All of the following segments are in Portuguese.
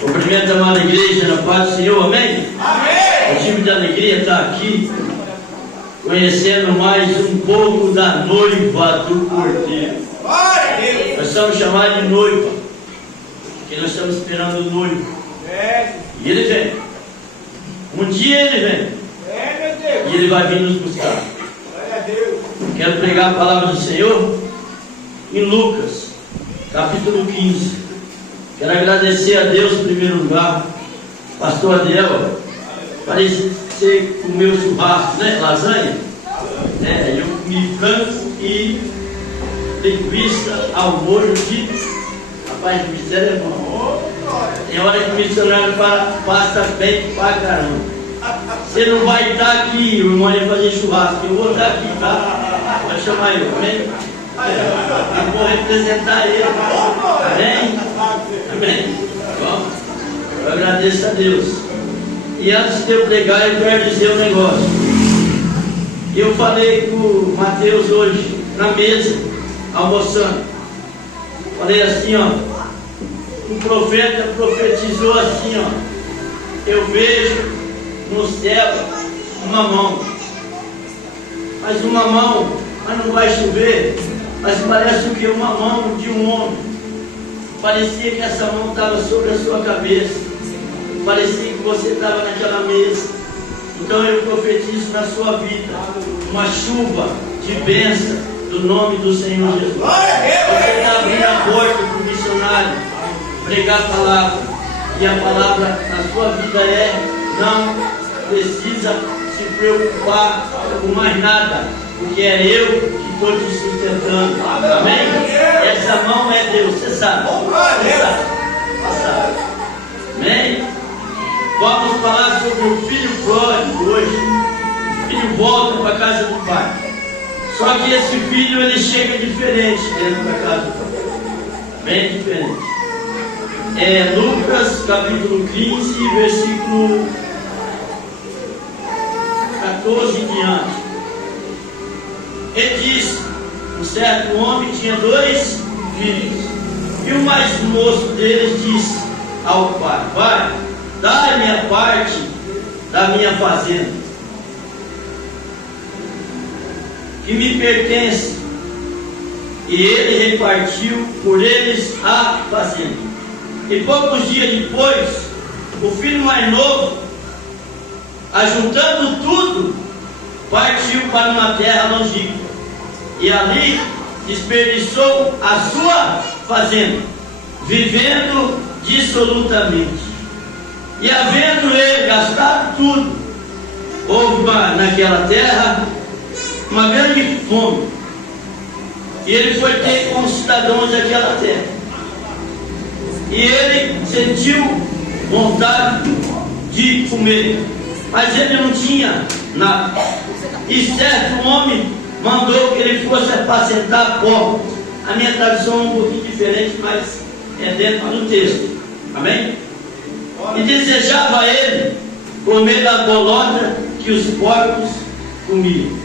Cumprimento a amada igreja na paz do Senhor, amém? Amém! Motivo de alegria estar aqui, conhecendo mais um pouco da noiva do Cordeiro. Nós somos chamados de noiva, porque nós estamos esperando o noivo. E ele vem. Um dia ele vem. E ele vai vir nos buscar. Quero pregar a palavra do Senhor em Lucas, capítulo 15. Quero agradecer a Deus em primeiro lugar. Pastor Adel, parece que você comeu churrasco, né? Lasanha? Eu comi frango e linguiça ao molho de... Rapaz, o mistério é bom. Tem hora que o missionário passa bem pra caramba. Você não vai estar aqui, o irmão ia fazer churrasco. Eu vou estar aqui, tá? Vai chamar eu, amém? Eu vou representar ele. Amém? Amém? Bom, eu agradeço a Deus. E antes de eu pregar, eu quero dizer um negócio. Eu falei com o Mateus hoje, na mesa, almoçando. Falei assim, ó. O profeta profetizou assim, ó. Eu vejo no céu uma mão. Mas uma mão, mas não vai chover. Mas parece o que? Uma mão de um homem. Parecia que essa mão estava sobre a sua cabeça. Parecia que você estava naquela mesa. Então eu profetizo na sua vida uma chuva de bênção do nome do Senhor Jesus. Você está abrindo a porta para o missionário pregar a palavra. E a palavra na sua vida não precisa se preocupar com mais nada, porque é eu que estou te sustentando. Amém? Essa mão é Deus, você sabe. Você sabe. Amém? Vamos falar sobre o filho pródigo hoje. O filho volta para a casa do pai. Só que esse filho ele chega diferente dentro da casa do pai. Bem diferente. Lucas capítulo 15, versículo 14 em diante. Ele diz: um certo homem tinha 2 filhos, e o mais moço deles disse ao pai: pai, dá-me a parte da minha fazenda, que me pertence. E ele repartiu por eles a fazenda. E poucos dias depois, o filho mais novo, ajuntando tudo, partiu para uma terra longínqua, e ali desperdiçou a sua fazenda, vivendo dissolutamente. E havendo ele gastado tudo, houve naquela terra uma grande fome, e ele foi ter com os cidadãos daquela terra. E ele sentiu vontade de comer, mas ele não tinha nada. E certo homem mandou que ele fosse apacentar porcos. A minha tradução é um pouquinho diferente, mas é dentro do texto. Amém? E desejava ele comer da bolota que os porcos comiam.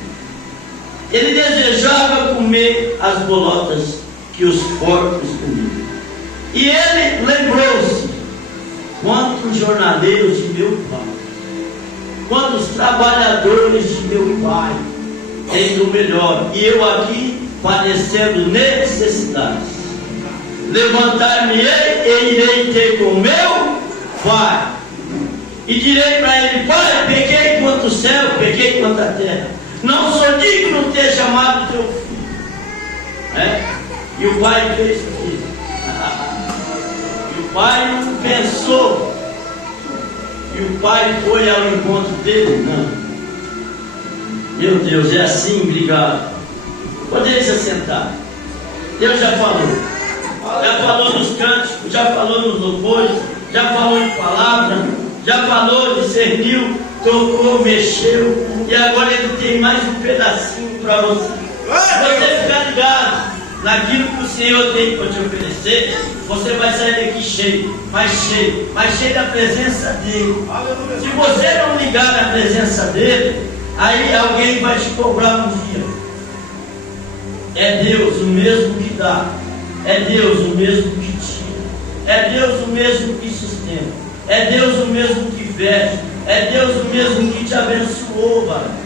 Ele desejava comer as bolotas que os porcos comiam. E ele lembrou-se: quantos jornaleiros de meu pai, quantos trabalhadores de meu pai têm do melhor, e eu aqui padecendo necessidades. Levantar-me-ei e irei ter com meu pai, e direi para ele: pai, pequei quanto o céu, pequei quanto a terra, não sou digno de ter chamado teu filho. E o pai fez o filho. O pai não pensou, e o pai foi ao encontro dele, não. Meu Deus, é assim, obrigado. Podeis se assentar. Deus já falou nos cânticos, já falou nos louvores, já falou em palavra, já falou, discerniu, tocou, mexeu, e agora ele tem mais um pedacinho para você. Se você ficar ligado naquilo que o Senhor tem para te oferecer, você vai sair daqui cheio, mais cheio da presença dele. Se você não ligar na presença dele, aí alguém vai te cobrar um dia. É Deus o mesmo que dá, é Deus o mesmo que tira, É Deus o mesmo que sustenta. É Deus o mesmo que veste. É Deus o mesmo que te abençoou, varão.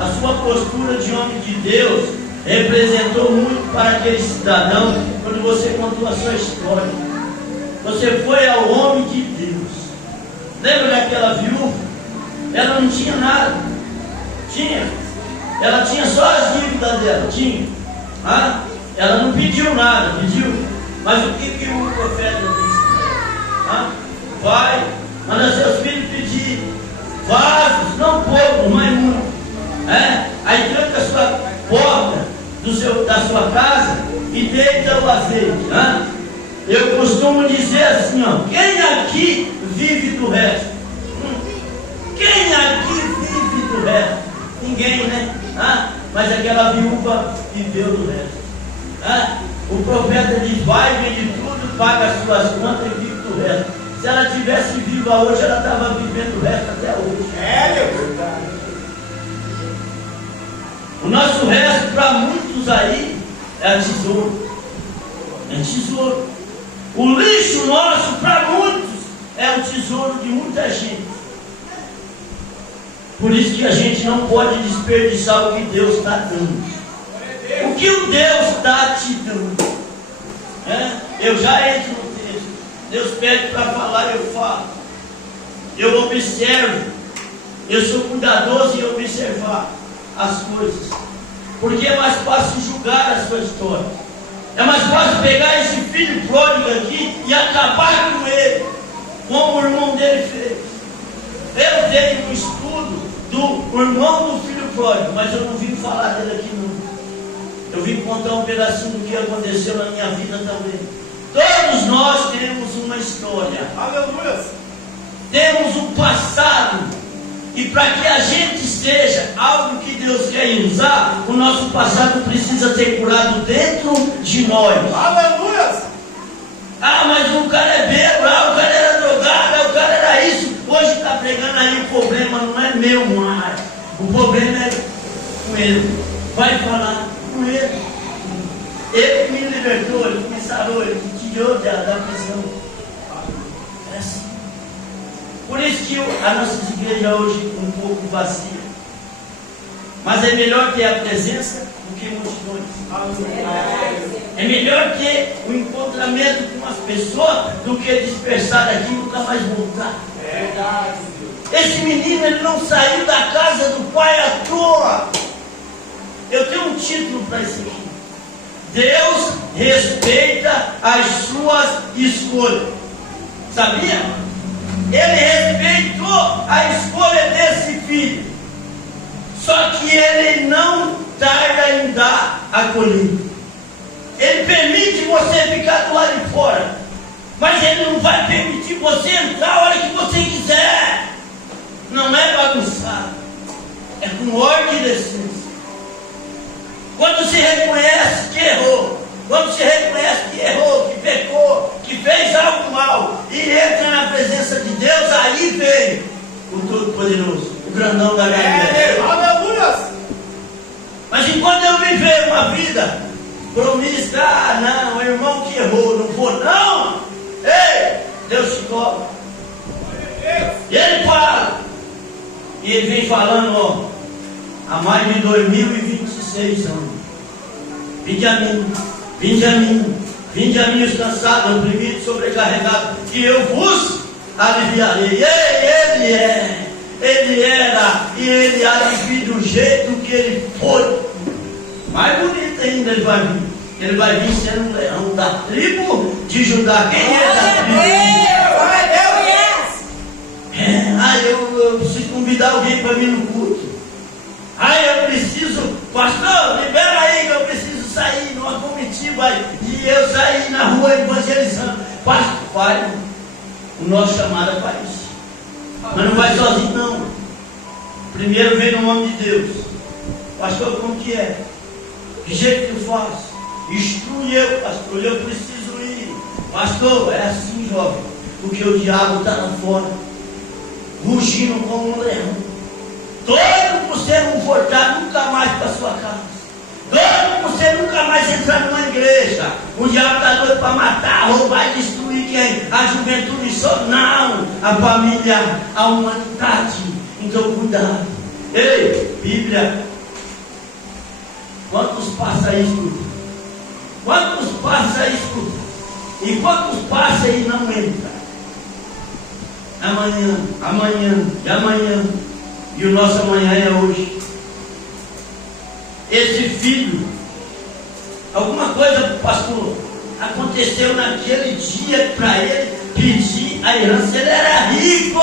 A sua postura de homem de Deus representou muito para aquele cidadão quando você contou a sua história. Você foi ao homem de Deus. Lembra daquela viúva? Ela não tinha nada. Tinha. Ela tinha só as dívidas dela. Tinha. Ah? Ela não pediu nada, pediu. Mas o que o profeta disse? Ah? Vai, manda seus filhos pedir vasos, não pouco, mas muito. Aí tranca a sua porta da sua casa e deita o azeite. Eu costumo dizer assim, ó, quem aqui vive do resto? Quem aqui vive do resto? Ninguém, né? Mas aquela viúva viveu do resto. O profeta diz, vai, vende tudo, paga as suas contas e vive do resto. Se ela tivesse viva hoje, ela estava vivendo o resto até hoje. É verdade. O nosso resto, para muitos aí, é tesouro. É tesouro. O lixo nosso, para muitos, é o tesouro de muita gente. Por isso que a gente não pode desperdiçar o que Deus está dando. O que o Deus está te dando. Eu já entro no texto. Deus pede para falar, eu falo. Eu observo. Eu sou cuidadoso em observar as coisas. Porque é mais fácil julgar a sua história. É mais fácil pegar esse filho pródigo aqui e acabar com ele, como o irmão dele fez. Eu dei um estudo do irmão do filho pródigo, mas eu não vim falar dele aqui não. Eu vim contar um pedacinho do que aconteceu na minha vida também. Todos nós temos uma história. Aleluia! Temos um passado. E para que a gente seja algo que Deus quer usar, o nosso passado precisa ser curado dentro de nós. Aleluia! Mas o cara é bêbado, o cara era drogado, o cara era isso. Hoje está pregando aí, o problema não é meu mais. O problema é com ele. Vai falar com ele. Ele que me libertou, ele que me sarou, ele que tirou da prisão. É assim. Por isso que a nossa igreja hoje é um pouco vazia. Mas é melhor ter a presença do que multidões. É melhor ter o encontramento com as pessoas do que dispersar daqui e nunca mais voltar. Esse menino, ele não saiu da casa do pai à toa. Eu tenho um título para isso aqui. Deus respeita as suas escolhas. Sabia? Ele respeitou a escolha desse filho. Só que ele não tarda em dar a colheita. Ele permite você ficar do lado de fora, mas ele não vai permitir você entrar a hora que você quiser. Não é bagunçado. É com ordem e decência. Quando se reconhece que errou, quando se reconhece que errou, que pecou, que fez algo mal e entra na presença de Deus, aí vem o Todo-Poderoso, o grandão da Galileia. Aleluia! Mas enquanto eu viver uma vida promissa, não, o irmão que errou, não vou, não. Ei, Deus te cobra. E ele fala, e ele vem falando, ó, há mais de 2026 anos. Vinde a mim. Vinde a mim os cansados, oprimidos, sobrecarregados, que eu vos aliviarei. Ele era, e ele alivia do jeito que ele foi. Mais bonito ainda ele vai vir. Ele vai vir sendo um leão da tribo de Judá. Quem é da tribo? Eu preciso convidar alguém para vir no culto. Eu preciso, pastor, libera aí que eu preciso sair numa comitiva e eu sair na rua evangelizando. Pastor, vai. O nosso chamado é para isso. Mas não vai sozinho não. Primeiro vem no nome de Deus. Pastor, como que é? Que jeito que eu faço? Instrui eu, pastor, eu preciso ir. Pastor, é assim, jovem. Porque o diabo está lá fora, rugindo como um leão. Doido por você não voltar nunca mais para sua casa. Doido por você nunca mais entrar numa igreja. O diabo está doido para matar, roubar e destruir quem? a juventude só, não, a família, a humanidade. Então cuidado. Ei, Bíblia, quantos passa isso? Quantos passa isso? E quantos passa e não entra? Amanhã, amanhã e amanhã. E o nosso amanhã é hoje. Esse filho, alguma coisa, pastor, aconteceu naquele dia para ele pedir a herança. Ele era rico.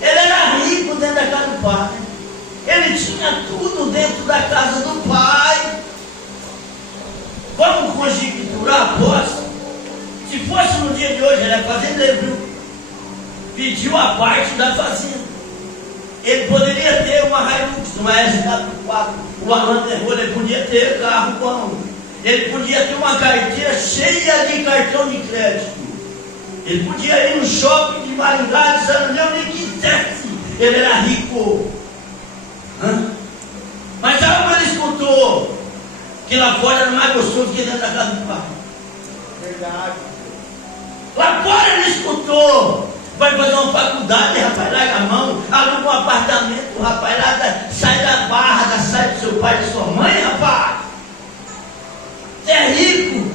Ele era rico dentro da casa do pai. Ele tinha tudo dentro da casa do pai. Vamos conjecturar, posso? Se fosse no dia de hoje, ele é fazendeiro, viu? Pediu a parte da fazenda. Ele poderia ter uma Hilux, uma SW4, uma Land Rover, ele podia ter carro bom. Ele podia ter uma carteira cheia de cartão de crédito. Ele podia ir no shopping de Maringá, de São Leão, nem quisesse. Ele era rico. Mas algo ele escutou, que lá fora era mais gostoso que dentro da casa do pai. Verdade. Lá fora ele escutou. Vai fazer uma faculdade, rapaz, larga a mão, aluga um apartamento, rapaz, sai da barra, sai do seu pai, da sua mãe, rapaz. Você é rico,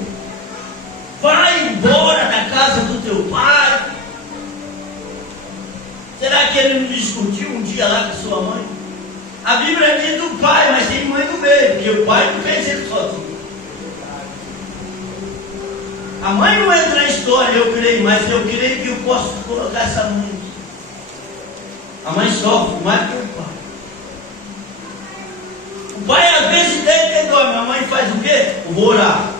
vai embora da casa do teu pai. Será que ele não discutiu um dia lá com sua mãe? A Bíblia diz do pai, mas tem mãe no meio, porque o pai não fez ele sozinho. A mãe não entra na história, eu creio, mas eu creio que eu posso colocar essa mãe. A mãe sofre mais que o pai. O pai às vezes deita e dorme, a mãe faz o quê? Eu vou orar.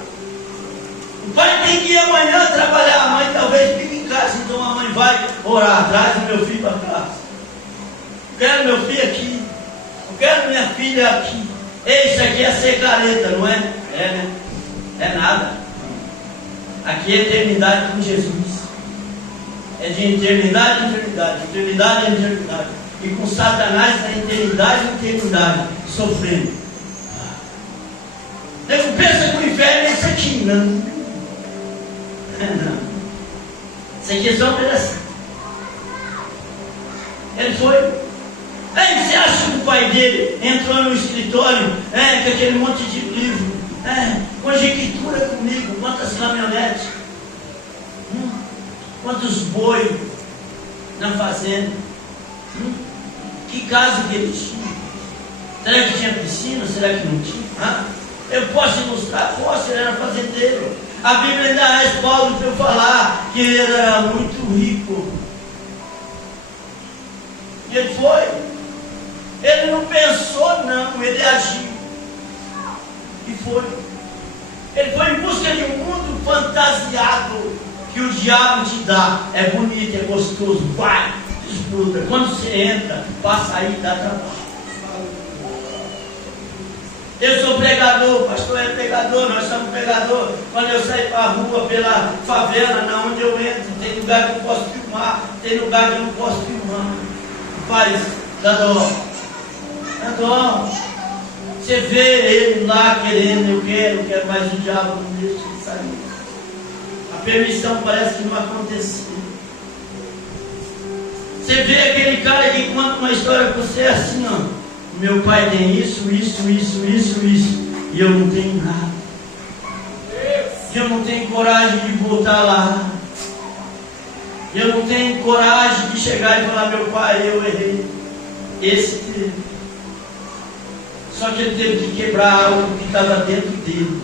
O pai tem que ir amanhã trabalhar, a mãe talvez fique em casa, então a mãe vai orar, traz o meu filho para casa. Eu quero meu filho aqui, eu quero minha filha aqui. Ei, isso aqui é ser careta, não é? É, né? É nada. Aqui é eternidade com Jesus. É de eternidade em eternidade, eternidade em eternidade. E com Satanás na eternidade em eternidade, sofrendo. Nego pensa que o inferno é isso aqui, não. Não. Isso aqui é só um pedacinho. Ele foi. Aí você acha que o pai dele entrou no escritório, com aquele monte de livro? Conjectura comigo, quantas caminhonetes, quantos boi na fazenda, que casa que ele tinha? Será que tinha piscina? Será que não tinha? Eu posso ilustrar? Posso, ele era fazendeiro. A Bíblia ainda respalda para eu falar que ele era muito rico. E ele foi. Ele não pensou, não, ele agiu. E foi. Ele foi em busca de um mundo fantasiado que o diabo te dá. É bonito, é gostoso, vai, desfruta. Quando você entra, passa aí, dá trabalho. Eu sou pregador, pastor é pregador, nós somos pregador. Quando eu saio para a rua, pela favela, na onde eu entro, tem lugar que eu posso filmar, tem lugar que eu não posso filmar. Faz, dá dó. Dá dó. Você vê ele lá querendo, eu quero, mas o diabo não deixa ele sair. A permissão parece que não aconteceu. Você vê aquele cara que conta uma história para você assim, ó. Meu pai tem isso, e eu não tenho nada. Eu não tenho coragem de voltar lá. Eu não tenho coragem de chegar e falar, meu pai, eu errei. Esse teve. Só que ele teve que quebrar algo que estava dentro dele.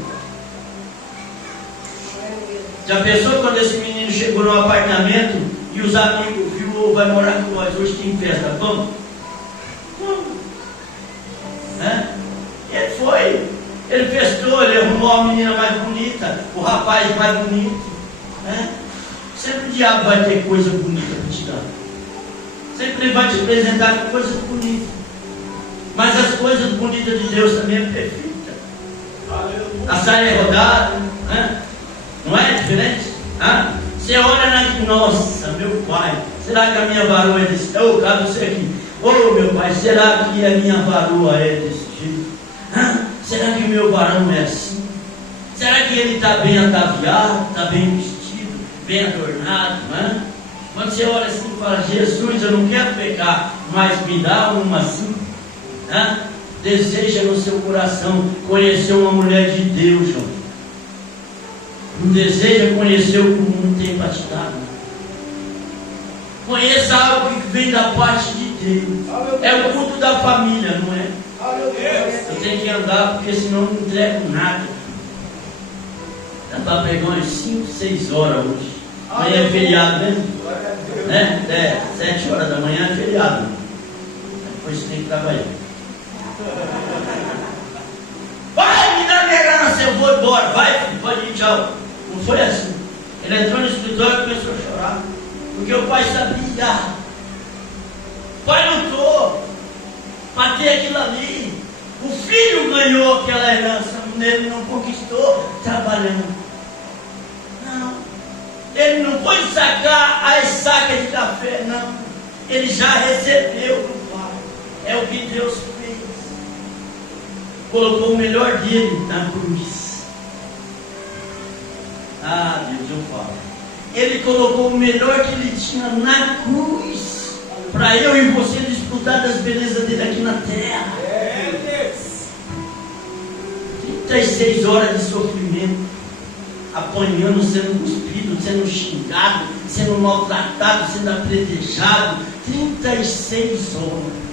Já pensou quando esse menino chegou no apartamento e os amigos viu, vai morar com nós, hoje tem festa, vamos? Ele foi, ele festou, ele arrumou a menina mais bonita, o rapaz mais bonito. Sempre o diabo vai ter coisa bonita para te dar. Sempre ele vai te apresentar com coisa bonita. Mas as coisas bonitas de Deus também é perfeita. A saia é rodada, não é diferente? Você olha na. Nossa, meu pai, será que a minha varoa é desse? Cadê você aqui? Meu pai, será que a minha varoa é desse jeito? Será que o meu varão é assim? Será que ele está bem ataviado, está bem vestido, bem adornado, né? Quando você olha assim e fala, Jesus, eu não quero pecar, mas me dá uma assim, né? Deseja no seu coração conhecer uma mulher de Deus, João. Não deseja conhecer o que o mundo tem para te dar, né? Conheça algo que vem da parte de Deus. É o culto da família, não é? Eu tenho que andar, porque senão não entrego nada. Dá para pegar umas 5, 6 horas hoje. Amanhã é feriado, né? 7 horas da manhã é feriado. Depois você tem que trabalhar. Vai, me dá minha grana, eu vou embora. Vai, filho, pode ir, tchau. Não foi assim. Ele entrou no escritório e começou a chorar. Porque o pai sabia. O pai lutou para ter aquilo ali. O filho ganhou aquela herança. Ele não conquistou trabalhando. Não. Ele não foi sacar as sacas de café, não. Ele já recebeu do pai. É o que Deus fez. Colocou o melhor dele na cruz. Ah, Deus, eu falo. Ele colocou o melhor que ele tinha na cruz. Para eu e você desfrutar das belezas dele aqui na terra. 36 horas de sofrimento. Apanhando, sendo cuspido, sendo xingado, sendo maltratado, sendo apredejado. 36 horas.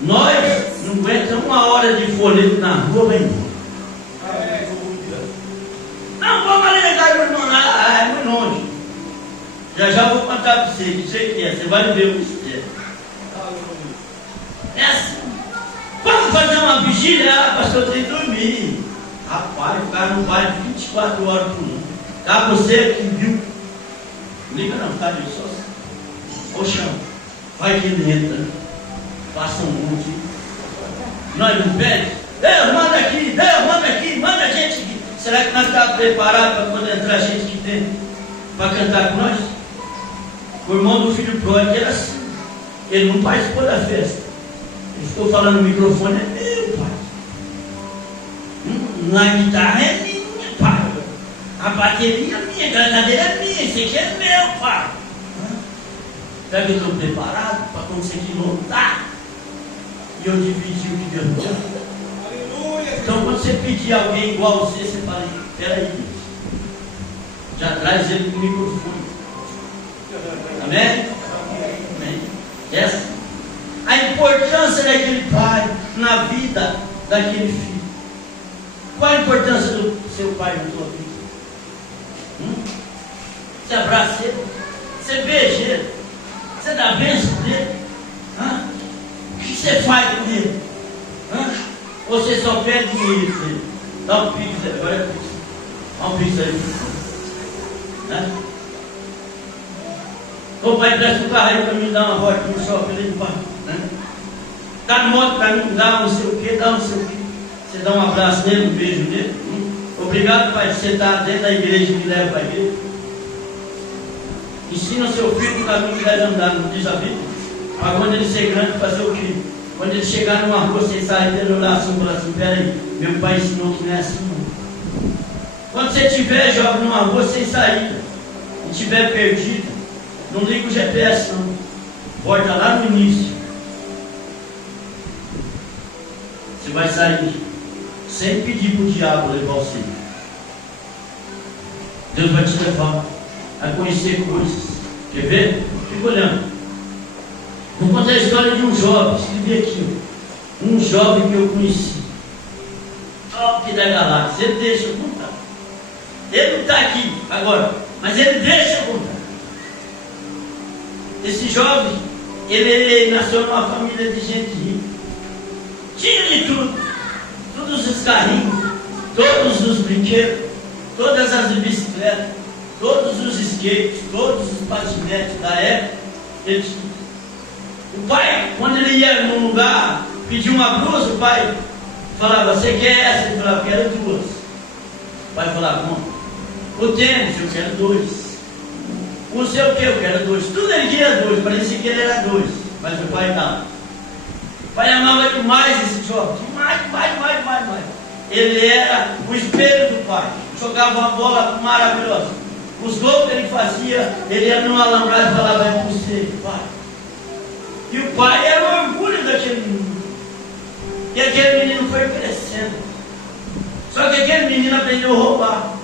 Nós não aguentamos uma hora de folheto na rua, vai embora. Não, vamos ali na casa do irmão lá, é muito longe. Já vou contar para você, que sei que é, você vai ver o mistério. É assim. Vamos fazer uma vigília, pastor, tem que dormir. Rapaz, o cara não vai 24 horas por ano. Tá você que viu. Liga não, tá ali só assim. Ô chão, vai que ele entra. Faça um monte. Nós não pede. Deus, manda aqui, manda a gente aqui. Será que nós estamos preparados para quando entrar gente aqui dentro? Para cantar com nós? O irmão do filho pródigo era assim. Ele não participou da festa. Ele ficou falando no microfone, é meu, pai. Na guitarra é minha, pai. A bateria é minha, a granadeira é minha, isso aqui é meu, pai. Será que eu estou preparado para conseguir montar? E eu dividi o que Deus me deu. Então quando você pedir alguém igual a você, você fala, peraí, já traz ele com o microfone. Amém? Amém. Essa a importância daquele pai na vida daquele filho. Qual a importância do seu pai na sua vida? Você abraça ele, você beija ele, você dá bênção dele. O que você faz com ele? Ou você só pede dinheiro para ele? Dá um pix aí, agora é pix. Dá um pix aí. Ô pai, presta um carro aí para mim, dá uma volta no shopping ali do pai. Dá moto para mim, dá não sei o que, dá não sei o que. Você dá um abraço nele, um beijo nele. Obrigado, pai, por você estar dentro da igreja que me leva para a igreja. Ensina seu filho no caminho que deve andar, não diz a Bíblia. Para quando ele ser grande, fazer o quê? Quando ele chegar numa rua, você sai dele olhar assim e falar assim, peraí, meu pai ensinou que não é assim não. Quando você estiver jovem numa rua sem saída, e estiver perdido, não liga o GPS não. Volta lá no início. Você vai sair sem pedir para o diabo levar você. Deus vai te levar a conhecer coisas. Quer ver? Fica olhando. Vou contar a história de um jovem. Escrevi aqui. Um jovem que eu conheci. Top da galáxia. Ele deixa eu contar. Ele não está aqui agora, mas ele deixa eu contar. Esse jovem, ele nasceu numa família de gente rica. Tinha de tudo. Todos os carrinhos, todos os brinquedos, todas as bicicletas, todos os skates, todos os patinetes da época, ele tinha. O pai, quando ele ia num lugar, pedia uma blusa, o pai falava, você quer essa? Ele falava, quero duas. O pai falava, bom, o tênis, eu quero 2. O sei o que, eu quero 2. Tudo ele queria 2, parecia que ele era 2, mas o pai não. O pai amava demais esse jovem, demais. Ele era o espelho do pai, jogava uma bola maravilhosa. Os gols que ele fazia, ele ia num alambrado e falava: é você, pai. E o pai era o orgulho daquele menino. E aquele menino foi crescendo. Só que aquele menino aprendeu a roubar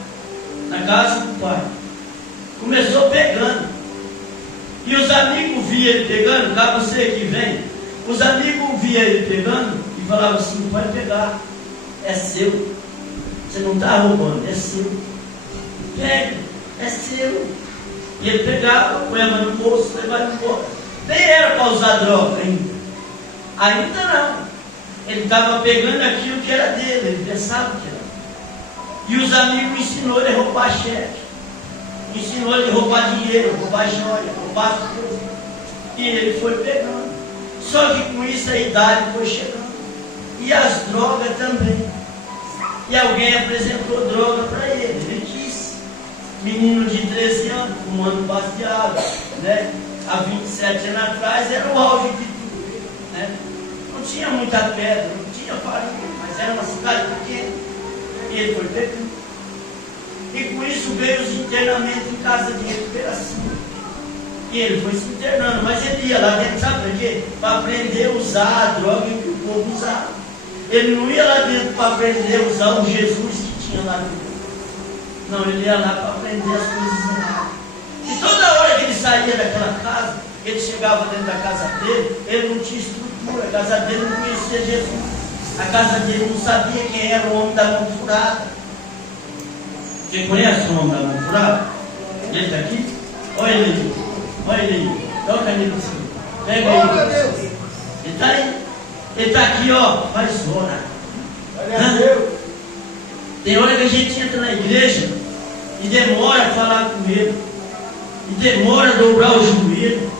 na casa do pai. Começou pegando. E os amigos viam ele pegando, cá você que vem. Os amigos viam ele pegando e falavam assim: pode pegar, é seu. Você não está roubando, é seu. Pega, é seu. E ele pegava, põeva no bolso, levava embora. Nem era para usar droga ainda. Ainda não. Ele estava pegando aquilo que era dele, ele pensava que era. E os amigos ensinou ele a roubar cheque. Ensinou ele a roubar dinheiro, roubar joia, roubar as coisas. E ele foi pegando. Só que com isso a idade foi chegando. E as drogas também. E alguém apresentou droga para ele. Ele quis. Menino de 13 anos, fumando baseado, né? Há 27 anos atrás era o auge de tudo, né? Não tinha muita pedra, não tinha farinha, mas era uma cidade pequena. E ele foi pegando. E com isso veio os internamentos em casa de recuperação. E ele foi se internando, mas ele ia lá dentro, sabe para quê? Para aprender a usar a droga que o povo usava. Ele não ia lá dentro para aprender a usar o Jesus que tinha lá dentro. Não, ele ia lá para aprender as coisas erradas. E toda hora que ele saía daquela casa, ele chegava dentro da casa dele, ele não tinha estrutura, a casa dele não conhecia Jesus. A casa dele não sabia quem era o homem da mão furada. Quem conhece o homem da mão furada? Ele está aqui? Olha ele aí. Olha ele aí. Toca nele assim. Pega ele. Ele está aí. Ele está aqui, ó. Faz hora. Tem hora que a gente entra na igreja e demora a falar com ele. E demora a dobrar o joelho.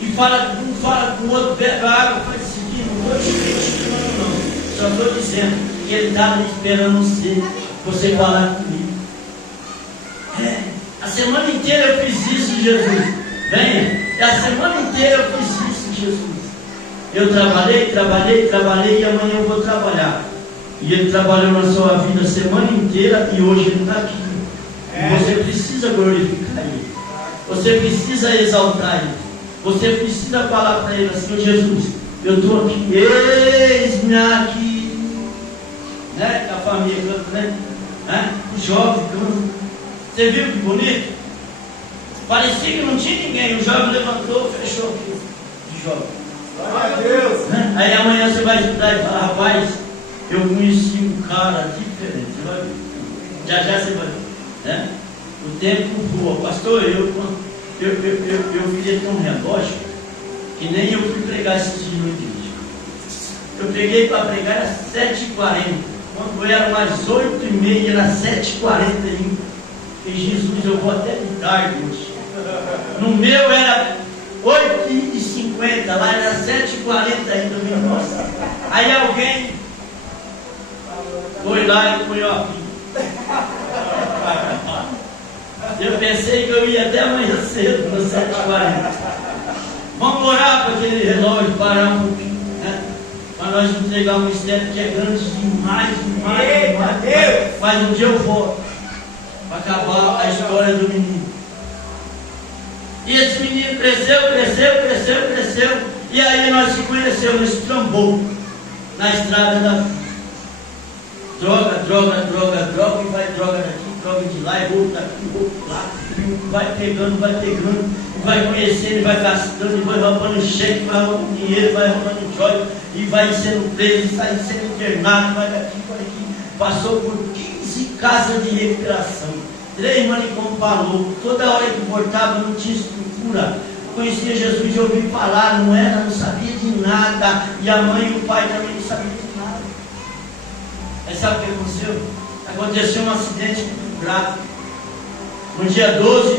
E fala, um fala com o outro, bebe água, faz o seguinte, não estou te criticando não. Só estou dizendo que ele estava esperando você falar comigo. A semana inteira eu fiz isso, Jesus. Venha. A semana inteira eu fiz isso, Jesus. Eu trabalhei e amanhã eu vou trabalhar. E ele trabalhou na sua vida a semana inteira e hoje ele está aqui. E você precisa glorificar ele. Você precisa exaltar ele. Você precisa falar para ele assim: Jesus, eu estou aqui, eis-me aqui. Né? Que a família canta, né? O jovem canta. Você viu que bonito? Parecia que não tinha ninguém. O jovem levantou, fechou aqui. De jovem. Glória a Deus. Aí amanhã você vai estudar e falar: rapaz, eu conheci um cara diferente. Você vai ver. Já você vai ver. Né? O tempo voa. Pastor, eu queria ter um relógio que nem eu fui pregar esse dia no igreja. Eu peguei para pregar às 7h40. Quando era mais 8h30, era 7h41. E Jesus, eu vou até de tarde hoje. No meu era 8h50, lá era 7h40 ainda, nossa. Aí alguém foi lá e punhou a fita. Eu pensei que eu ia até amanhã cedo, no 7h40. Vamos orar para aquele relógio parar um pouquinho, né? Para nós entregar um mistério que é grande demais. Mas um dia eu volto para acabar a história do menino. E esse menino cresceu. E aí nós se conhecemos nesse trambolho, na estrada da vida. Droga, e vai droga daqui, droga de lá, e outro daqui, outro lá. E vai pegando, e vai conhecendo, e vai gastando, e vai roubando cheque, vai roubando dinheiro, vai roubando joia, e vai sendo preso, e sai sendo internado, vai daqui, vai aqui. Passou por 15 casas de recuperação, 3 manicômios louco. Toda hora que voltava não tinha estrutura. Conhecia Jesus e ouvia falar, não sabia de nada. E a mãe e o pai também não sabiam de nada. Aí sabe o que aconteceu? Aconteceu um acidente muito grave. No dia 12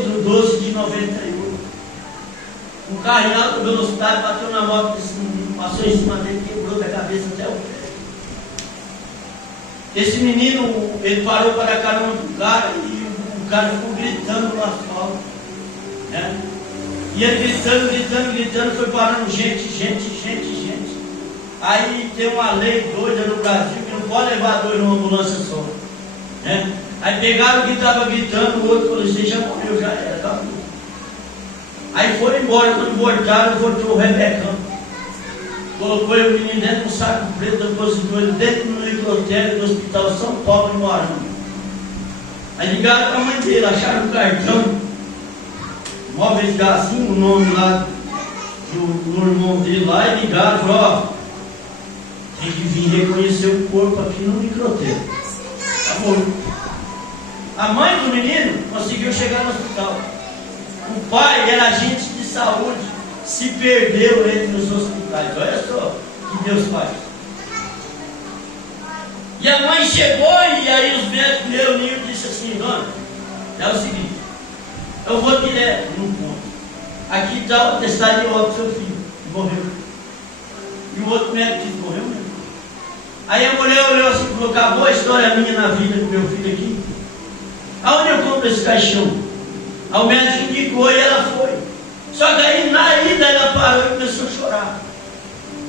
de 98. Um carro em alta velocidade bateu na moto desse menino, passou em cima dele, quebrou da cabeça até o pé. Esse menino, ele parou para dar carona do cara e o cara ficou gritando no asfalto, né? E ele gritando, foi parando gente. Aí tem uma lei doida no Brasil que não pode levar 2 numa ambulância só, né? Aí pegaram o que estava gritando, o outro falou, você já morreu, já era, acabou. Aí foram embora, quando voltaram, voltou o Rebecão. Colocou o menino dentro de um saco preto, depositou ele dentro do necrotério do Hospital São Paulo, em Moarama. Aí ligaram para a mãe dele, acharam o cartão, móveis Gazinho, o nome lá do irmão dele lá, e ligaram, falaram, ó, tem que vir reconhecer o corpo aqui no microtério. Acabou. A mãe do menino conseguiu chegar no hospital. O pai era agente de saúde, se perdeu entre os hospitais. Olha só que Deus faz. E a mãe chegou e aí os médicos reuniram e disse assim, dona, é o seguinte, eu vou direto num ponto. Aqui está o testado de óbito do seu filho, morreu. E o outro médico disse, morreu mesmo. Aí a mulher olhou assim e falou, acabou a história minha na vida com meu filho aqui. Aonde eu compro esse caixão? Aí o médico indicou e ela foi. Só que aí na ida ela parou e começou a chorar.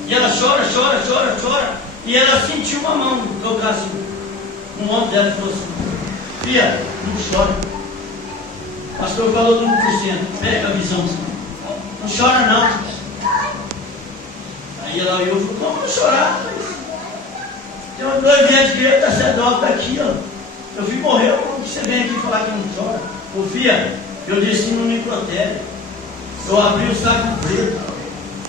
E ela chora, chora, chora, chora. E ela sentiu uma mão tocar assim. Um homem dela falou assim, filha, não chora. O pastor falou do 1%, pega a visão. Não chora não. Aí ela olhou e falou, como não chorar? Tem uma dois médicos que está sendo aqui, ó. Meu filho morreu, como você vem aqui falar que não chora? Ô filha, eu desci no necrotério. Eu abri o saco preto.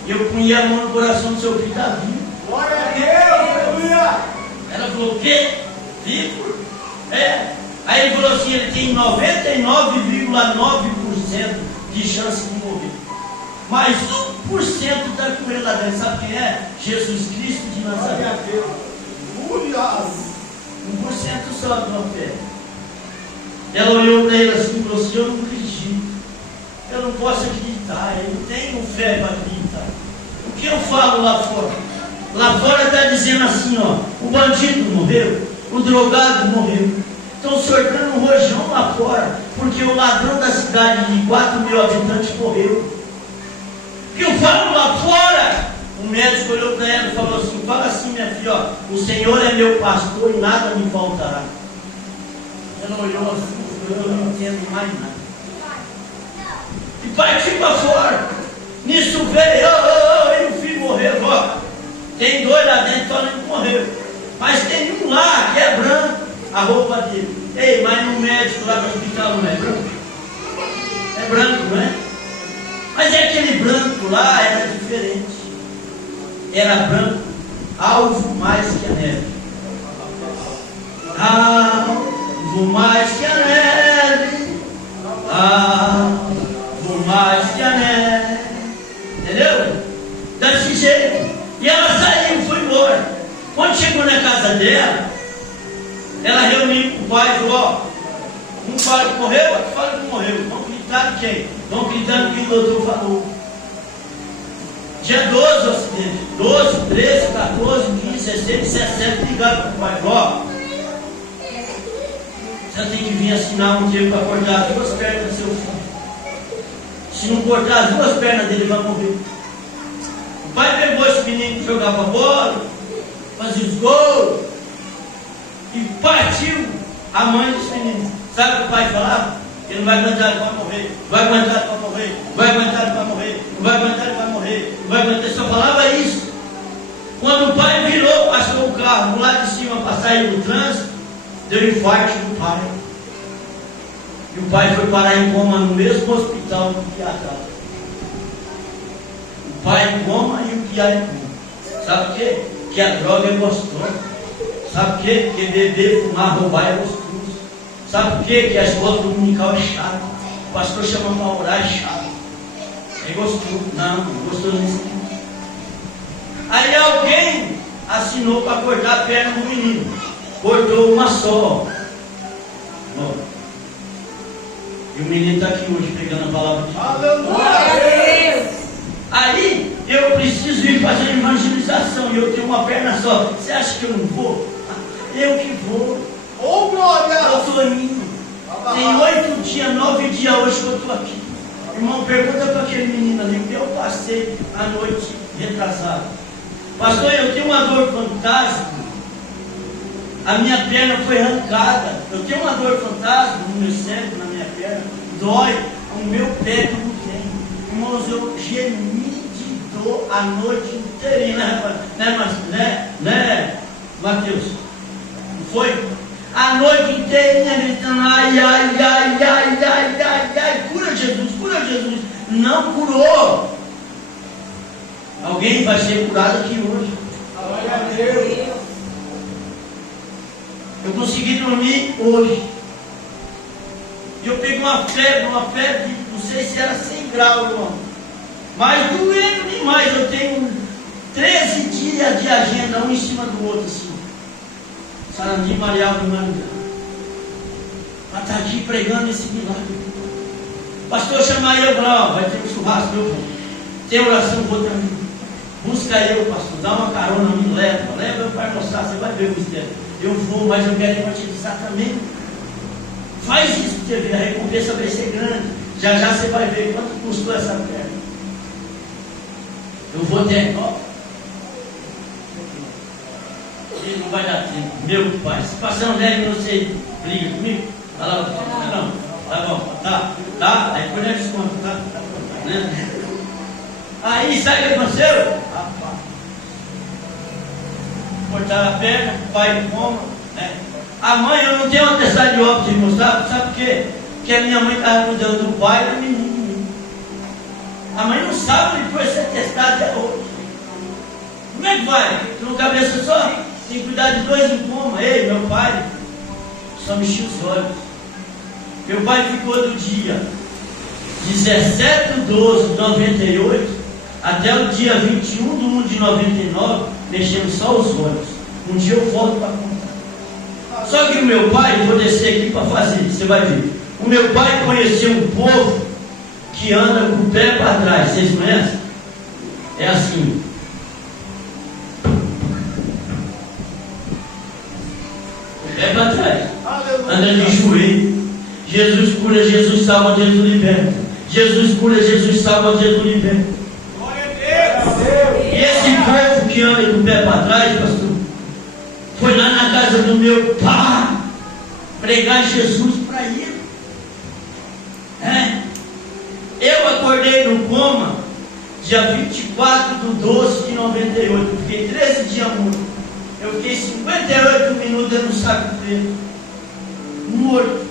E eu punhei a mão no coração do seu filho, está vivo. Glória a Deus, aleluia. Ela falou, o quê? Vivo? É. Aí ele falou assim, ele tem 99,9% de chance de morrer. Mas 1% está com ele lá dentro. Sabe quem é? Jesus Cristo de Nazaré. Glória a Deus. 1% só de uma fé. Ela olhou para ele assim e falou assim, eu não acredito. Eu não posso acreditar. Eu não tenho fé para acreditar. O que eu falo lá fora? Lá fora está dizendo assim, ó, o bandido morreu, o drogado morreu. Estão sortando um rojão lá fora, porque o ladrão da cidade de 4.000 habitantes morreu. O que eu falo lá fora? O médico olhou para ela e falou assim, fala assim minha filha, ó, o Senhor é meu pastor e nada me faltará. Ela olhou assim e falou, eu não entendo mais nada. E partiu para fora. Nisso veio, e o filho morreu, ó. Tem dois lá dentro falando que morreu. Mas tem um lá que é branco, a roupa dele. Ei, mas no médico lá no hospital não é branco? É branco, não é? Mas é aquele branco lá era diferente. Era branco, alvo mais que a neve. Alvo mais que a neve. Alvo mais que a neve. Entendeu? Desse jeito. E ela saiu e foi embora. Quando chegou na casa dela, ela reuniu com o pai e falou, ó, um fala que morreu, outro fala que morreu. Vamos gritar de quem? Vamos gritar do que o doutor falou. Dia 12 o acidente. 12, 13, 14, 15, 16, 17, ligaram para o pai. Ó, você tem que vir assinar um termo para cortar as duas pernas do seu filho. Se não cortar as duas pernas dele, ele vai morrer. O pai pegou esse menino que jogava bola, fazia os gols e partiu a mãe desse menino. Sabe o que o pai falava? Ele não vai aguentar, ele vai morrer. Vai aguentar, ele vai morrer. Vai aguentar, ele vai morrer. Não vai aguentar, ele vai morrer. Não vai aguentar, ele só falava isso. Quando o pai virou, passou o carro lá de cima para sair do trânsito, deu infarto no pai. E o pai foi parar em coma no mesmo hospital que a casa. O pai em coma e o piá em coma. Sabe por quê? Que a droga é gostosa. Sabe por quê? Porque beber, fumar, roubar é gostoso. Sabe por quê? Que a escola dominical é chata. O pastor chama para orar, é chato. É gostoso. Não, gostoso nesse tempo. Aí alguém assinou para cortar a perna do menino. Cortou uma só. Ó. E o menino está aqui hoje pegando a palavra de Deus. Aleluia! Aí eu preciso ir fazer evangelização e eu tenho uma perna só. Você acha que eu não vou? Eu que vou. Ô, glória! Eu estou indo. Tem 8 dias, 9 dias hoje que eu estou aqui. Irmão, pergunta para aquele menino ali, que eu passei a noite retrasada. Pastor, eu tenho uma dor fantástica. A minha perna foi arrancada. Eu tenho uma dor fantasma no meu cérebro, na minha perna. Dói. O meu pé eu não tenho. Irmãos, eu gemi de dor a noite inteira. Né, Mateus? Não foi? A noite inteira gritando, ai, cura Jesus. Não curou. Alguém vai ser curado aqui hoje. Glória a Deus. Eu consegui dormir hoje. Eu peguei uma febre, não sei se era 100 graus, irmão. Mas doendo demais. Eu tenho 13 dias de agenda, um em cima do outro, assim. Sarandi, Marial e Maringá. Para estar aqui pregando esse milagre. Pastor, chama eu, não, vai ter um churrasco, eu vou. Tem oração, vou também. Busca eu, pastor, dá uma carona, me leva eu para mostrar, você vai ver o mistério. Eu vou, mas eu quero evangelizar também. Faz isso para você ver, a recompensa vai ser grande. Já você vai ver quanto custou essa perna. Eu vou ter, ó. Ele não vai dar tempo. Meu pai, se passar um 10 minutos, você briga comigo? Tá lá, não. Tá bom, tá. Aí depois nós desconto, tá? Né? Aí sabe o que aconteceu? Cortaram a perna, o pai coma, né? A mãe, eu não tenho uma atestado de óbito de mostrar, sabe por quê? Porque a minha mãe estava cuidando do pai e do menino. A mãe não sabe onde foi esse atestado até hoje. Como é que vai? No cabeça só? Tem que cuidar de 2 em coma. Ei, meu pai, só mexi os olhos. Meu pai ficou do dia 17/12/98 até o dia 21/1/99, mexendo só os olhos. Um dia eu volto para contar. Só que o meu pai, eu vou descer aqui para fazer, você vai ver. O meu pai conheceu um povo que anda com o pé para trás. Vocês conhecem? É assim. É para trás, anda de joelho. Jesus cura, Jesus salva, Jesus liberta. Jesus cura, Jesus salva, Jesus liberta. Glória a Deus. E esse povo que anda com o pé para trás, pastor, foi lá na casa do meu pai pregar Jesus para ele. Eu acordei no coma dia 24/12/98. Fiquei 13 dias morto. Eu fiquei 58 minutos dentro do saco preto, morto.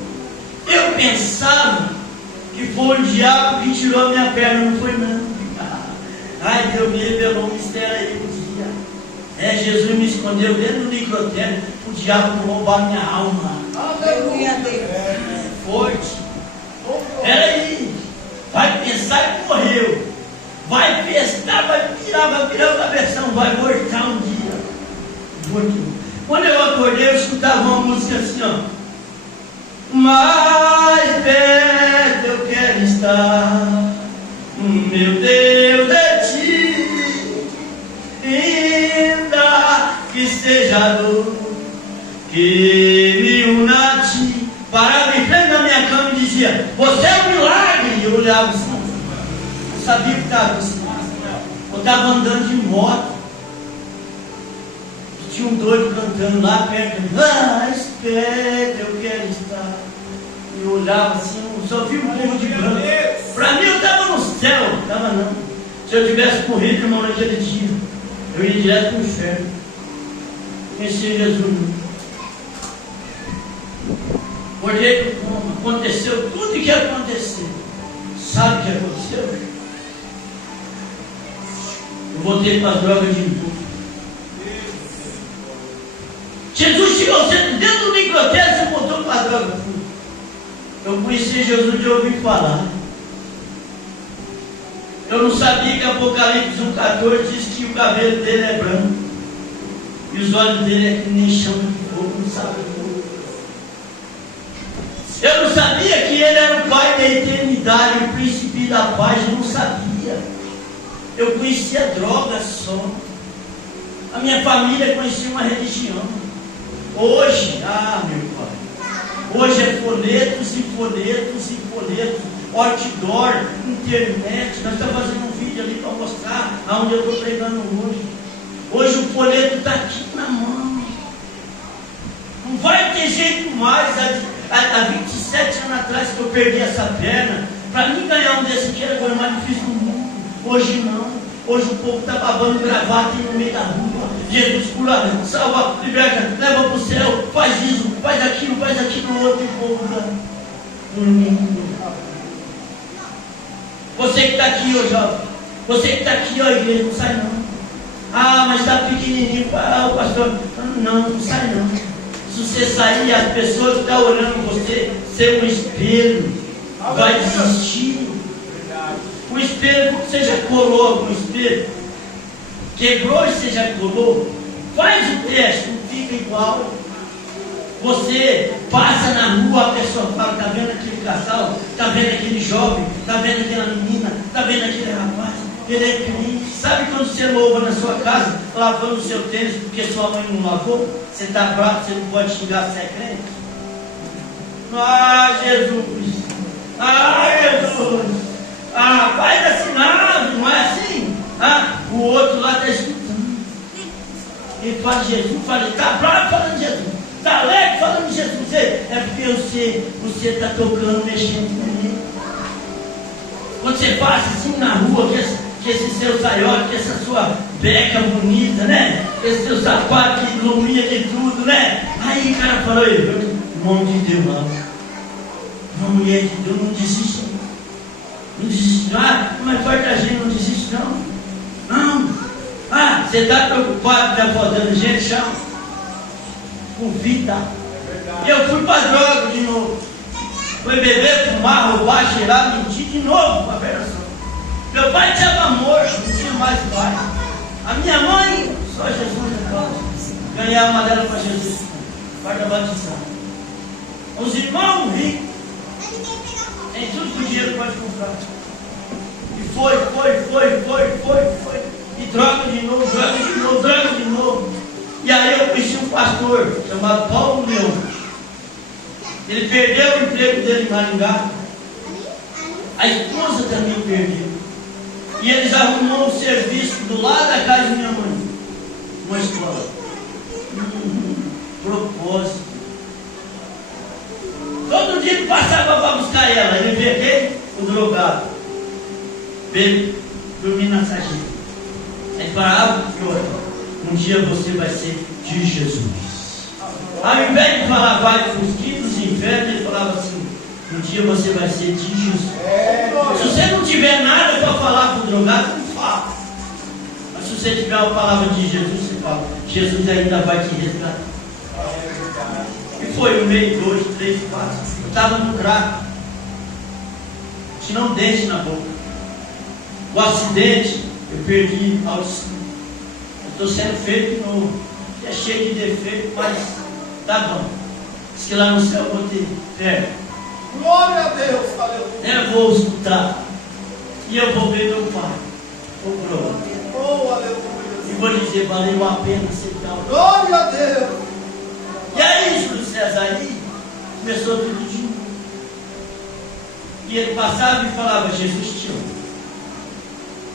Eu pensava que foi o diabo que tirou a minha perna, não foi não. Ai, Deus me revelou um mistério aí um dia. Jesus me escondeu dentro do necrotério, o diabo não roubar minha alma. Aleluia. Forte. Peraí, vai pensar que morreu. Vai festar, vai virar o cabeção, vai voltar um dia. Quando eu acordei, eu escutava uma música assim, ó. Mais perto eu quero estar, meu Deus, de ti, ainda que seja dor, que me una a ti. Parava em frente da minha cama e dizia, você é um milagre. E eu olhava assim, eu sabia que estava assim. Eu estava andando de moto. Tinha um doido cantando lá perto, mais perto eu quero estar. E eu olhava assim, eu só vi um povo de branco. Para mim eu estava no céu, estava não. Se eu tivesse corrido, irmão, naquele dia, eu ia direto para o inferno. Conheci Jesus. Olhei para o coma, aconteceu tudo o que aconteceu. Sabe o que aconteceu? Eu voltei para as drogas de novo. Jesus tirou você dentro do necrotério, você voltou para a droga. Eu conheci Jesus de ouvir falar. Eu não sabia que Apocalipse 1,14 diz que o cabelo dele é branco e os olhos dele é que nem chama de fogo, não sabe fogo. Eu não sabia que ele era o Pai da eternidade, o príncipe da paz, eu não sabia. Eu conhecia drogas só. A minha família conhecia uma religião. Hoje, meu pai, hoje é folhetos e folhetos e folhetos, outdoor, internet. Nós estamos fazendo um vídeo ali para mostrar aonde eu estou pregando hoje. Hoje o folheto está aqui na mão. vai ter jeito mais. Há 27 anos atrás que eu perdi essa perna. Para mim ganhar um desse aqui era a coisa mais difícil do mundo. Hoje não. Hoje o povo está babando gravata no meio da rua. Jesus cura, salva, liberta, leva para o céu, faz isso, faz aquilo outro, e o povo está dormindo. Você que está aqui, ó jovem, você que está aqui, ó igreja, não sai não. Ah, mas está pequenininho, o pastor, não sai não. Se você sair, as pessoas que estão olhando você, ser um espelho, vai desistir. O espelho, você já colou um espelho, quebrou e você já colou, faz o teste, não fica igual. Você passa na rua, a pessoa fala, está vendo aquele casal, está vendo aquele jovem, está vendo aquela menina, está vendo aquele rapaz, ele é crente. Sabe quando você louva na sua casa, lavando o seu tênis porque sua mãe não lavou? Você está bravo, você não pode xingar, você é crente? Ah, Jesus! Ah, Jesus! Ah, faz assim, não é assim? Ah, o outro lá está escutando. Ele fala de Jesus, fala, está bravo falando de Jesus, está alegre falando de Jesus. É porque você está tocando, mexendo com ele. Quando você passa assim na rua, que esse seu saiote, que essa sua beca bonita, né? Esse seu sapato que ilumina de tudo, né? Aí o cara falou, em nome de Deus, não. Uma mulher de Deus não desiste. Não desiste, não é forte a gente, não desiste não. Não. Ah, você está preocupado, está faltando gente, chama. Convida. Eu fui para droga de novo. Foi beber, fumar, roubar, cheirar, mentir de novo para a operação. Meu pai estava morto, não tinha mais pai. A minha mãe, só Jesus na causa. Ganhar uma dela para Jesus. Guarda batizada. Os irmãos ricos. Tem tudo que o dinheiro pode comprar. E foi. E droga de novo. E aí eu conheci um pastor chamado Paulo Leão. Ele perdeu o emprego dele em Maringá. A esposa também perdeu. E eles arrumou um serviço do lado da casa de minha mãe. Uma escola. Propósito. Todo dia ele passava para buscar ela. Ele vê quem? O drogado. Ele dormia na sarjeta. Aí parava e olha, um dia você vai ser de Jesus. Ao invés de falar vai para os quintos infernos, ele falava assim, um dia você vai ser de Jesus. Se você não tiver nada para falar para o drogado, não fala. Mas se você tiver a palavra de Jesus, você fala, Jesus ainda vai te resgatar. E foi 1 mês, 2, 3, 4. Eu estava no crack. Tinha um dente na boca. O acidente, eu perdi a audição. Eu estou sendo feito de novo. É cheio de defeito, mas tá bom. Diz que lá no céu eu vou ter fé. Glória a Deus, aleluia. Eu vou escutar. E eu vou ver meu pai. Oh, aleluia. E vou dizer, valeu a pena ser tal. Glória a Deus. E aí, Júlio César, aí começou tudo de novo. E ele passava e falava, Jesus te ama.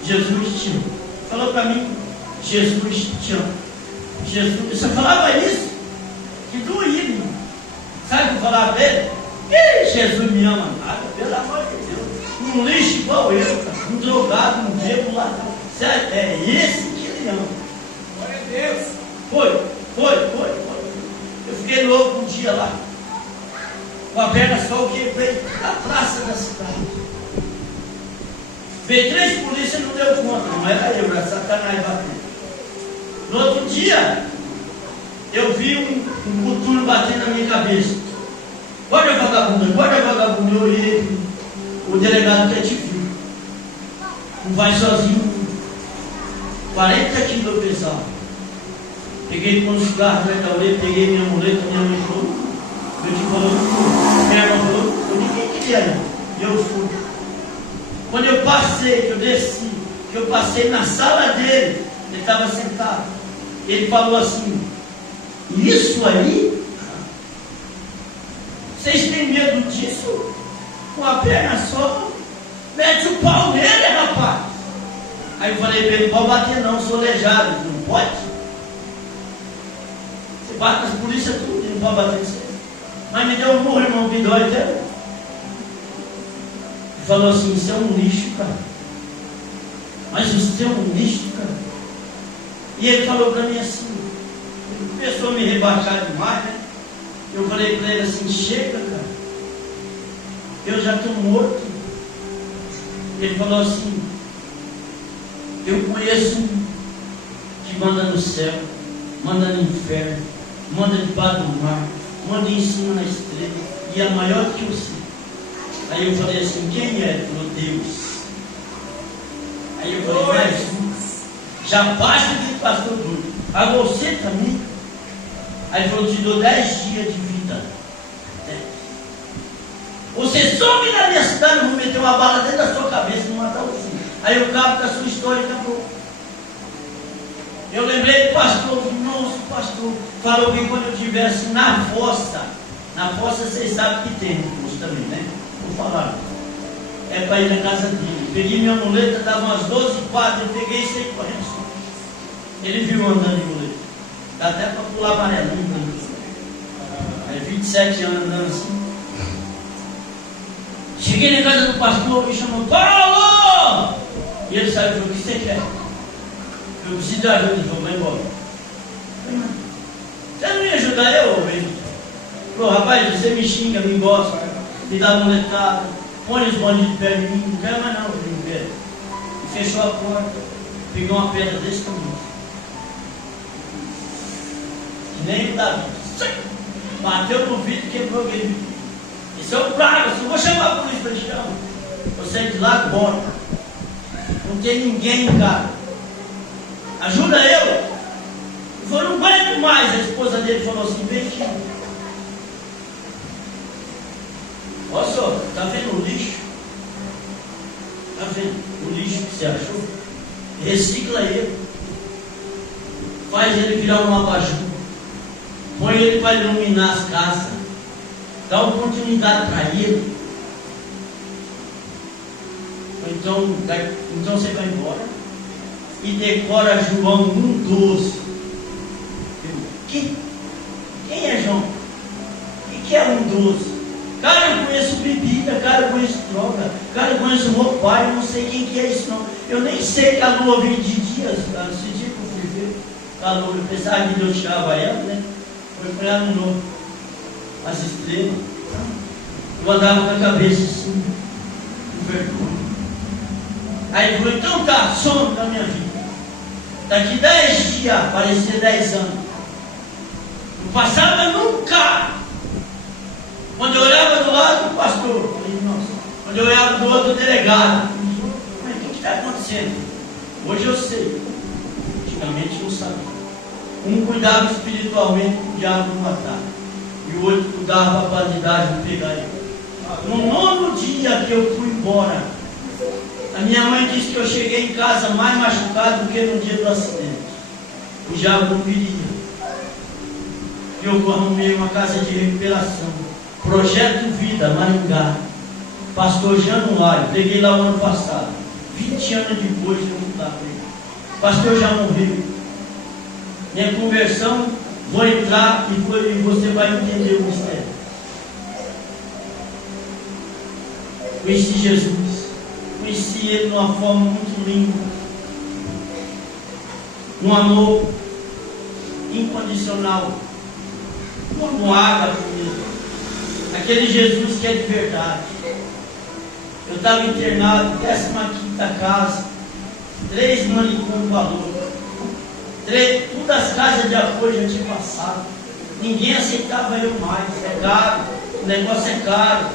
Jesus te ama. Falou para mim, Jesus te ama. Jesus, você falava isso? Que doído. Sabe o que eu falava dele? Jesus me ama nada, pelo amor de Deus. Um lixo igual eu, cara. Um drogado, um bebo ladrão. É esse que ele ama. Glória a Deus. Foi. Eu fiquei louco um dia lá. Com a perna só o que veio da praça da cidade. Veio 3 polícias e não deu conta. Não era eu, era Satanás batendo. No outro dia, eu vi um coturno batendo na minha cabeça. Guarda vagabundo, eu olhei, o delegado até te viu. Não vai sozinho. 40 quilos eu pesava. Peguei com os cigarros atrás da orelha, peguei minha muleta, minha mãe falou, meu tio falou, minha irmã falou, eu ninguém queria ir. E eu fui. Quando eu passei, que eu desci, que eu passei na sala dele, ele estava sentado. Ele falou assim, isso aí? Vocês têm medo disso? Com a perna só? Mete o pau nele, rapaz. Aí eu falei para ele, não pode bater não, sou aleijado. Não pode? Você bate nas polícias tudo, não pode bater em você. Mas me deu um murro, irmão, que dói até. Ele falou assim, isso é um lixo, cara. Mas você é um lixo, cara. E ele falou para mim assim, ele começou a me rebaixar demais, né? Eu falei para ele assim, chega, cara. Eu já estou morto. Ele falou assim, eu conheço um que manda no céu, manda no inferno, manda debaixo do mar, manda em cima na estrela, e é maior que você. Aí eu falei assim, quem é? Ele falou, Deus. Aí eu falei, mas já basta de pastor doido. A você também. Aí ele falou, te dou 10 dias de vida. 10. Você some na minha cidade, eu vou meter uma bala dentro da sua cabeça e não matar você. Aí o cabo da sua história acabou. Eu lembrei do pastor, nosso pastor falou que quando eu estivesse na fossa vocês sabem que tem recurso também, né? Vou falar. É para ir na casa dele. Peguei minha muleta, dava umas 12 quadras, eu peguei e saí correndo. Ele viu andando de muleta. Dá até para pular amarelinho. Né? Aí 27 anos andando assim. Cheguei na casa do pastor, me chamou, Paulo! E ele saiu e falou, o que você quer? Eu preciso de ajuda, ele falou, vai embora. Você não ia ajudar eu, velho? Falou, rapaz, você me xinga, me gosta, me dá moletada, põe os bandidos perto de mim, não quero mais não, eu quero. E fechou a porta, pegou uma pedra desse tamanho. Que nem o Davi. Bateu no vidro e quebrou o vidro. Isso é um praga, eu vou chamar a polícia para te chamar. Você é de lá agora. Não tem ninguém em casa. Ajuda eu. Ele falou, não aguento mais. A esposa dele falou assim, vem aqui. Olha só, está vendo o lixo? Está vendo o lixo que você achou? Recicla ele. Faz ele virar um abajur. Põe ele para iluminar as casas. Dá oportunidade para ele. Então você vai embora e decora João 1,12. Quem é João? O que é 1,12? Cara, eu conheço bebida, cara, eu conheço droga, cara, eu conheço roubar, eu não sei quem que é isso não. Eu nem sei que a lua vem de dias, cara. Esse dia que eu fui ver a lua, eu pensava que Deus tirava ela, né? Foi para ela no novo. As estrelas. Eu andava com a cabeça assim, com vergonha. Aí ele falou, então tá, some da minha vida. Daqui 10 dias, parecia 10 anos. Não passava nunca. Quando eu olhava do lado do pastor, eu falei, nossa. Quando eu olhava do outro delegado, eu falei, o que está acontecendo? Hoje eu sei. Antigamente eu não sabia. Um cuidava espiritualmente para o diabo não matar. E o outro cuidava para a bandidagem não pegar ele. No 9º dia que eu fui embora, a minha mãe disse que eu cheguei em casa mais machucado do que no dia do acidente. O diabo não queria. Eu arrumei uma casa de recuperação. Projeto Vida, Maringá. Pastor Januário. Peguei lá o ano passado. 20 anos depois eu fui lá. O pastor já morreu. Minha conversão, vou entrar e você vai entender o mistério. Conheci Jesus. Conheci Ele de uma forma muito linda. Um amor incondicional. Como água mesmo. Aquele Jesus que é de verdade. Eu estava internado, 15ª casa. 3 manicômios valor. Todas as casas de apoio já tinha passado. Ninguém aceitava eu mais. É caro. O negócio é caro.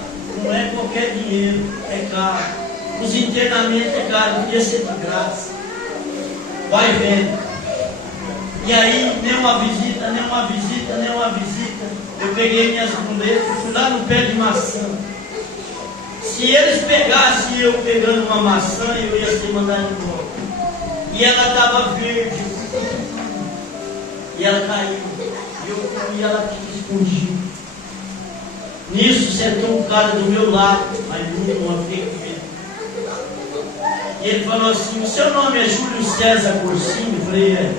Não é qualquer dinheiro. É caro. Os internamentos é caro. Podia ser de graça. Vai vendo. E aí, nenhuma visita. Eu peguei minhas muletas, fui lá no pé de maçã. Se eles pegassem eu pegando uma maçã, eu ia ser mandado embora. E ela estava verde. E ela caiu. E ela aqui escondido. Nisso sentou um cara do meu lado, mas não fiquei com medo. E ele falou assim, o seu nome é Júlio César Corsinho? Eu falei, é.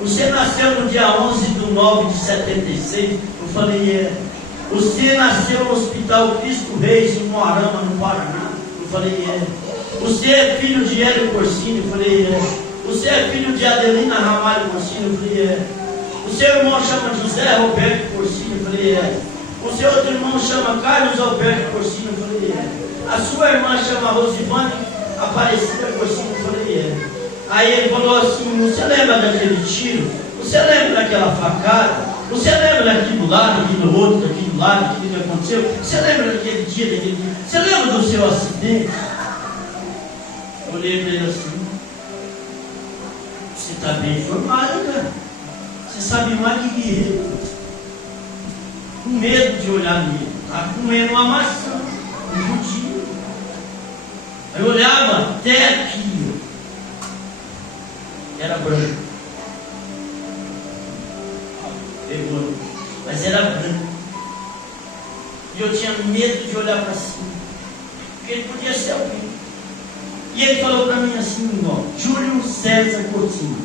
Você nasceu no dia 11/12 4/9/76. Eu falei, Você nasceu no Hospital Cristo Reis, em Moarama, no Paraná. Eu falei, Você é filho de Hélio Corsini. Eu falei, Você é filho de Adelina Ramalho Corsini. Eu falei, O seu irmão chama José Roberto Corsini. Eu falei, O seu outro irmão chama Carlos Alberto Corsini. Eu falei, A sua irmã chama Rosivane Aparecida Corsini. Eu falei, Aí ele falou assim, você lembra daquele tiro? Você lembra daquela facada? Você lembra daquilo lá, daquilo outro, daquilo lá, daquilo que aconteceu? Você lembra daquele dia, daquele dia? Você lembra do seu acidente? Eu olhei para ele assim, você está bem informado, cara. Você sabe mais que guerreiro. Com medo de olhar nele. Está comendo uma maçã, um judio. Aí eu olhava até aqui. Era branco. Pegou. Mas era branco. E eu tinha medo de olhar para cima. Porque ele podia ser alguém. E ele falou para mim assim, ó, Júlio César Coutinho,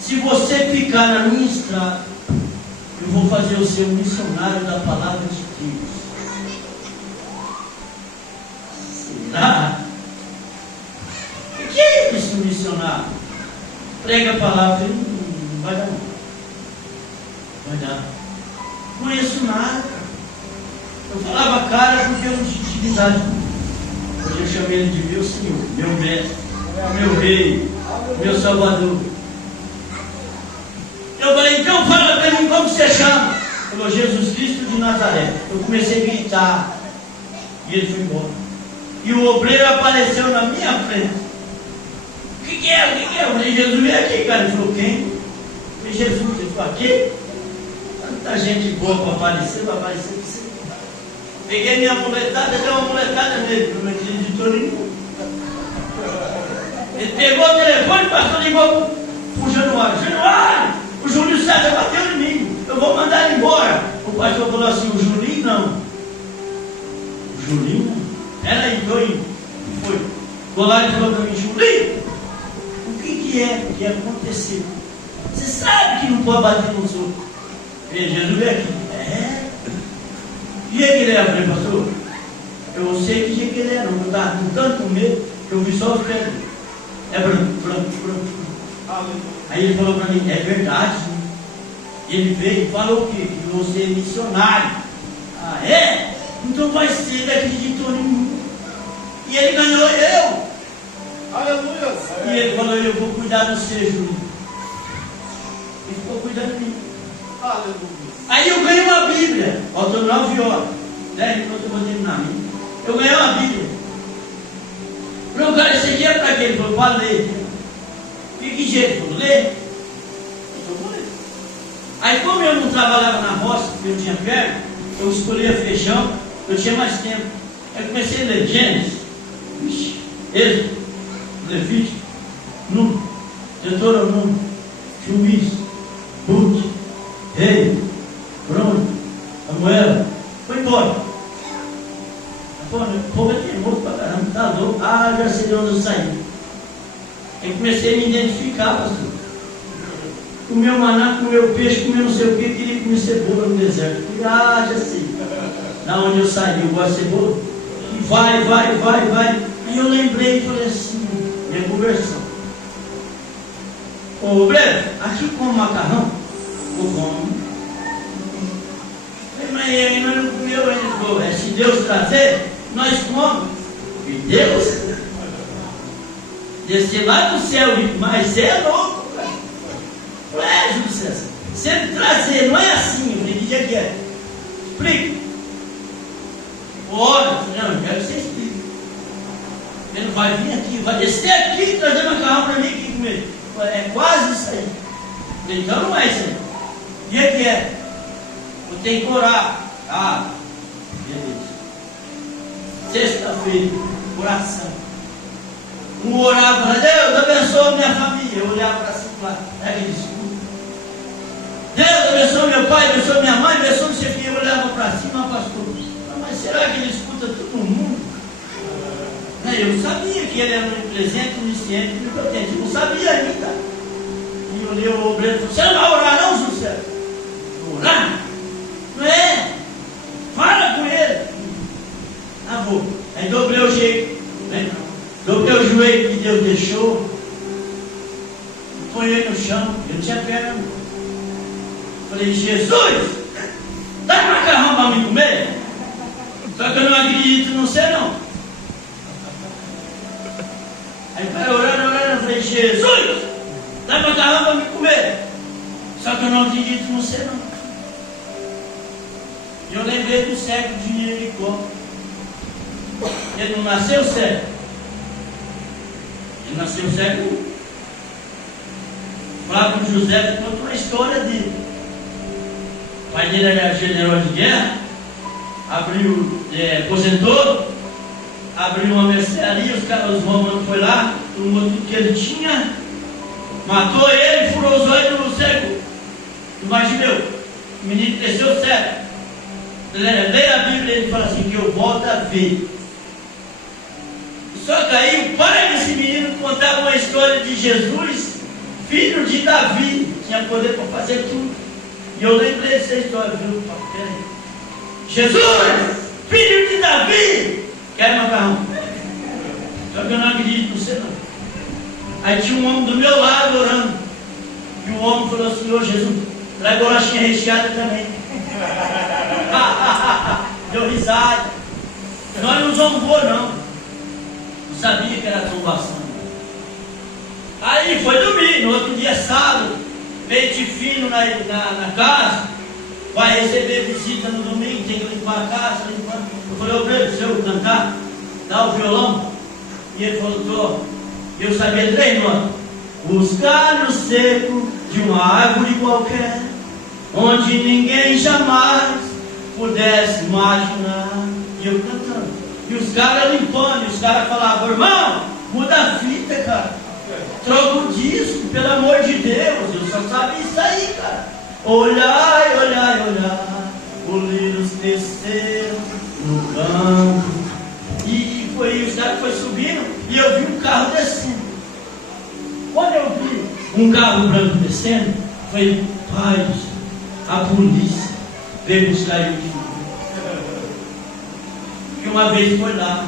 se você ficar na minha estrada, eu vou fazer o seu missionário da palavra de Deus. Será? O que é isso, missionário? Prega a palavra, não vai dar. Vai dar. Não conheço nada. Eu falava cara porque eu não tinha intimidade. Hoje eu chamei ele de meu Senhor, meu mestre, meu rei, meu salvador. Eu falei, então fala para mim como você chama. Ele falou, Jesus Cristo de Nazaré. Eu comecei a gritar. E ele foi embora. E o obreiro apareceu na minha frente. O que é? O que é? Eu falei, Jesus veio aqui, cara. Ele falou, quem? Eu falei, Jesus. Ele falou, aqui? Tanta gente boa para aparecer para você. Peguei minha muletada, dei uma muletada nele, meu querido de Torinho. Ele pegou o telefone, passou, ligou para o Januário. Januário, o Júlio César bateu em mim, eu vou mandar ele embora. O pastor falou assim, o Julinho não. O Julinho não? Peraí, Torinho. Foi. Ficou lá e falou para mim, Julinho, o que é que aconteceu? Você sabe que não pode bater nos outros. Jesus veio aqui. E aí que ele é? Eu falei, pastor, eu não sei que dia que ele é, não. Eu estava com tanto medo que eu vi só os pés. É branco. Aí ele falou para mim, é verdade. Ele veio e falou o quê? Que você é missionário. Ah, é? Então vai ser, ele acreditou em mim. E ele ganhou eu. Aleluia. E ele falou, eu vou cuidar do seu, Júlio. Ele ficou cuidando de mim. Aleluia. Aí eu ganhei uma Bíblia. Faltou 9 horas. 10 minutos eu vou terminar. Eu ganhei uma Bíblia. Falei, o cara, esse aqui é para quê? Ele falou, para ler. Que jeito? Ele falou, ler? Eu vou ler. Aí como eu não trabalhava na roça, porque eu tinha perna, eu escolhia feijão, eu tinha mais tempo. Aí eu comecei a ler Gênesis, Êxodo, Levítico, Número, Deuteronômio, Juiz, Ruth, Rei, Bruno, Samuel, foi embora. Pô, o povo é teimoso pra caramba, tá louco. Ah, já sei de onde eu saí. Eu comecei a me identificar, pastor. Comeu maná, comeu peixe, comeu não sei o que, queria comer cebola no deserto. Ah, já sei. Da onde eu saí, eu gosto de cebola. E vai. Aí eu lembrei e falei assim, minha conversão. Ô, Breno, aqui come macarrão? Eu como. Mas ainda não comeu, ele falou, se Deus trazer, nós comemos. E Deus descer lá do céu, mas é louco, cara. Não é, Júlio César? Se ele trazer, não é assim. Eu falei, que dia que é? Explica. Ora, não, eu quero que você explique. Ele vai vir aqui, vai descer aqui e trazer macarrão para mim aqui comer. É quase isso aí. Eu falei, então não é isso aí. Que dia que é? Eu tenho que orar. Ah, beleza. Sexta-feira, oração. Um orava, Deus abençoe minha família. Eu olhava para cima e falava, ele escuta. Deus abençoe meu pai, abençoe minha mãe, abençoe não sei o que. Eu olhava para cima, pastor. Mas será que ele escuta todo mundo? Eu sabia que ele era onipresente, onisciente, onipotente. Eu não sabia ainda. E eu olhei o obreiro e falei, você não vai orar não, José? orar? Não é? Fala com ele. Ah, vou. Aí dobrei o jeito, né? Dobrei o joelho que Deus deixou. Põe ele no chão. Eu não tinha perna. Falei, Jesus, dá macarrão para mim comer? Só que eu não acredito, não sei não. Aí vai orando, eu falei, Jesus, dá macarrão para mim comer? Só que eu não acredito, não sei não. E eu lembrei do cego de Jericó. Ele não nasceu cego. Ele nasceu cego. Flávio José contou a história dele. O pai dele era general de guerra, aposentou, abriu uma mercearia, os romanos foram lá, tomou tudo que ele tinha, matou ele e furou os olhos no cego. Imagina eu, o menino cresceu cego. Leia a Bíblia e ele fala assim, que eu volto a ver. Só que aí o pai desse menino contava uma história de Jesus, filho de Davi, tinha poder para fazer tudo. E eu lembrei dessa história, viu? Jesus, filho de Davi, quer macarrão? Só que eu não acredito em você não. Aí tinha um homem do meu lado orando. E o homem falou assim, ô Jesus, traz bolachinha recheada também. Deu risada. Nós não zombou não. Não sabia que era zombação. Aí foi dormir, no outro dia sábado, peito fino na casa, vai receber visita no domingo, tem que limpar a casa, limpar. Eu falei, ô Pedro, se eu cantar, dá o violão. E ele falou, tô. E eu sabia 3 notas. Os galhos secos de uma árvore qualquer, onde ninguém jamais pudesse imaginar. E eu cantando. E os caras limpando, e os caras falavam, irmão, muda a fita, cara. Troca o disco, pelo amor de Deus. Eu só sabia isso aí, cara. Olhai, olhai, olhai, olheiros desceram no campo. E os caras foram subindo, e eu vi um carro descendo. Quando eu vi um carro branco descendo, eu falei, pai do céu, a polícia veio buscar eu de novo. E uma vez foi lá,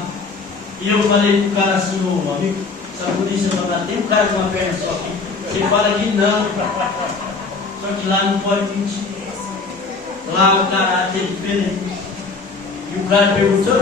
e eu falei pro cara assim, ô amigo, essa polícia só dá, tem um cara com uma perna só aqui. Você fala que não, só que lá não pode mentir. Lá o caráter é diferente. E o cara perguntou,